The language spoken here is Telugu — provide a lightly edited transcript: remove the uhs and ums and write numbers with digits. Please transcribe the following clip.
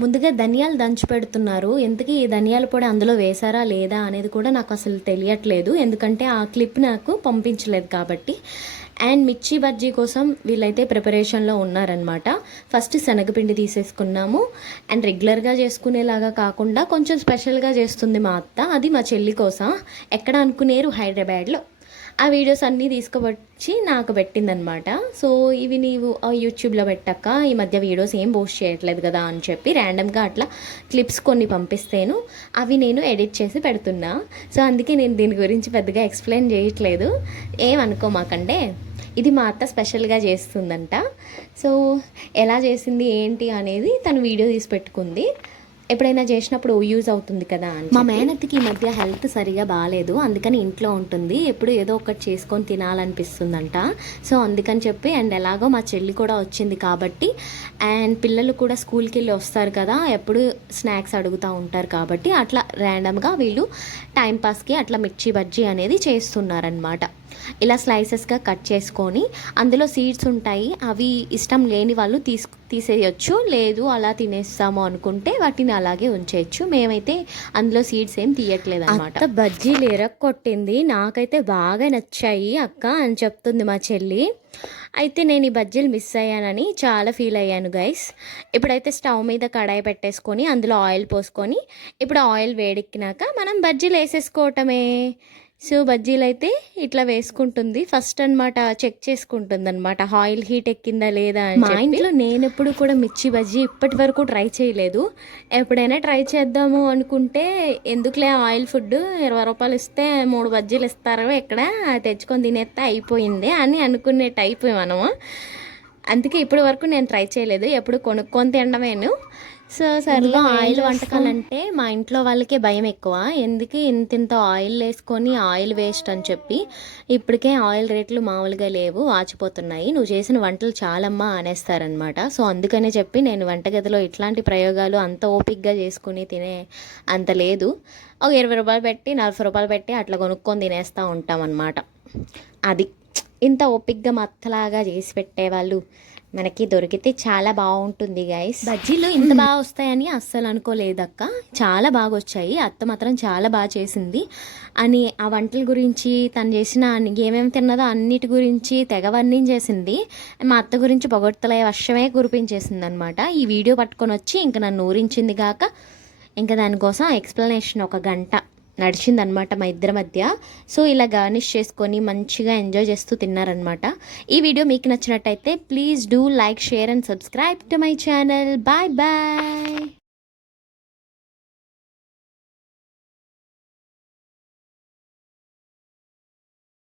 ముందుగా ధనియాలు దంచి పెడుతున్నారు. ఇంతకీ ఈ ధనియాల పొడి అందులో వేశారా లేదా అనేది కూడా నాకు అసలు తెలియట్లేదు. ఎందుకంటే ఆ క్లిప్ నాకు పంపించలేదు కాబట్టి. అండ్ మిర్చి బజ్జీ కోసం వీళ్ళైతే ప్రిపరేషన్లో ఉన్నారనమాట. ఫస్ట్ శనగపిండి తీసేసుకున్నాము. అండ్ రెగ్యులర్గా చేసుకునేలాగా కాకుండా కొంచెం స్పెషల్గా చేస్తుంది మా అత్త. అది మా చెల్లి కోసం. ఎక్కడ అనుకునేరు? హైదరాబాద్లో. ఆ వీడియోస్ అన్నీ తీసుకువచ్చి నాకు పెట్టిందనమాట. సో ఇవి నీవు యూట్యూబ్లో పెట్టాక ఈ మధ్య వీడియోస్ ఏం పోస్ట్ చేయట్లేదు కదా అని చెప్పి ర్యాండమ్గా అట్లా క్లిప్స్ కొన్ని పంపిస్తేను అవి నేను ఎడిట్ చేసి పెడుతున్నా. సో అందుకే నేను దీని గురించి పెద్దగా ఎక్స్ప్లెయిన్ చేయట్లేదు, ఏమనుకోమాకండే. ఇది మా అత్త స్పెషల్గా చేస్తుందంట. సో ఎలా చేసింది ఏంటి అనేది తను వీడియో తీసి పెట్టుకుంది. ఎప్పుడైనా చేసినప్పుడు యూజ్ అవుతుంది కదా అని. మా మేనత్తికి ఈ మధ్య హెల్త్ సరిగా బాగాలేదు, అందుకని ఇంట్లో ఉంటుంది. ఎప్పుడు ఏదో ఒకటి చేసుకొని తినాలనిపిస్తుందంట. సో అందుకని చెప్పి అండ్ ఎలాగో మా చెల్లి కూడా వచ్చింది కాబట్టి అండ్ పిల్లలు కూడా స్కూల్కి వెళ్ళి వస్తారు కదా, ఎప్పుడు స్నాక్స్ అడుగుతూ ఉంటారు కాబట్టి అట్లా ర్యాండమ్గా వీళ్ళు టైంపాస్కి అట్లా మిర్చి బజ్జీ అనేది చేస్తున్నారనమాట. ఇలా స్లైసెస్గా కట్ చేసుకొని అందులో సీడ్స్ ఉంటాయి, అవి ఇష్టం లేని వాళ్ళు తీసేయచ్చు. లేదు అలా తినేస్తాము అనుకుంటే వాటిని అలాగే ఉంచేయచ్చు. మేమైతే అందులో సీడ్స్ ఏం తీయట్లేదు అనమాట. బజ్జీలు ఎరక్కొట్టింది, నాకైతే బాగా నచ్చాయి అక్క అని చెప్తుంది మా చెల్లి. అయితే నేను ఈ బజ్జీలు మిస్ అయ్యానని చాలా ఫీల్ అయ్యాను గైస్. ఇప్పుడైతే స్టవ్ మీద కడాయి పెట్టేసుకొని అందులో ఆయిల్ పోసుకొని ఇప్పుడు ఆయిల్ వేడెక్కినాక మనం బజ్జీలు వేసేసుకోవటమే. సో బజ్జీలు అయితే ఇట్లా వేసుకుంటుంది ఫస్ట్ అనమాట, చెక్ చేసుకుంటుంది అనమాట ఆయిల్ హీట్ ఎక్కిందా లేదా అని. మా ఇంట్లో నేను ఎప్పుడు కూడా మిర్చి బజ్జీ ఇప్పటి వరకు ట్రై చేయలేదు. ఎప్పుడైనా ట్రై చేద్దాము అనుకుంటే ఎందుకులే ఆయిల్ ఫుడ్, 20 రూపాయలు ఇస్తే 3 బజ్జీలు ఇస్తారు, ఎక్కడ తెచ్చుకొని తినేస్తే అయిపోయింది అని అనుకునే టైప్ మనము. అందుకే ఇప్పటి వరకు నేను ట్రై చేయలేదు, ఎప్పుడు కొనుక్కొని తినడమేను. సో సర్లే, ఆయిల్ వంటకాలంటే మా ఇంట్లో వాళ్ళకే భయం ఎక్కువ. ఎందుకు ఇంత ఆయిల్ వేసుకొని ఆయిల్ వేస్ట్ అని చెప్పి. ఇప్పటికే ఆయిల్ రేట్లు మామూలుగా లేవు, వాచిపోతున్నాయి. నువ్వు చేసిన వంటలు చాలమ్మా అనేస్తారనమాట. సో అందుకనే చెప్పి నేను వంటగదిలో ఇట్లాంటి ప్రయోగాలు అంత ఓపిక్గా చేసుకుని తినే అంత లేదు. ఒక 20 రూపాయలు పెట్టి 40 రూపాయలు పెట్టి అట్లా కొనుక్కొని తినేస్తూ ఉంటాం అన్నమాట. అది ఇంత ఓపిక్గా మత్తలాగా చేసి పెట్టేవాళ్ళు మనకి దొరికితే చాలా బాగుంటుంది గైస్. బజ్జీలు ఇంత బాగా వస్తాయని అస్సలు అనుకోలేదక్క, చాలా బాగా వచ్చాయి. అత్త మాత్రం చాలా బాగా చేసింది అని ఆ వంటల గురించి, తను చేసిన ఏమేమి తిన్నదో అన్నిటి గురించి తెగ వర్ణించేసింది. మా అత్త గురించి పొగడ్తలే వర్షమే కురిపించేసింది అనమాట. ఈ వీడియో పట్టుకొని వచ్చి ఇంకా నన్ను ఊరించింది కాక ఇంకా దానికోసం ఎక్స్ప్లెనేషన్ 1 గంట నడిచిందనమాట మా ఇద్దరి మధ్య. సో ఇలా గార్నిష్ చేసుకొని మంచిగా ఎంజాయ్ చేస్తూ తిన్నారనమాట. ఈ వీడియో మీకు నచ్చినట్టయితే please do like, share and subscribe to my channel. Bye bye.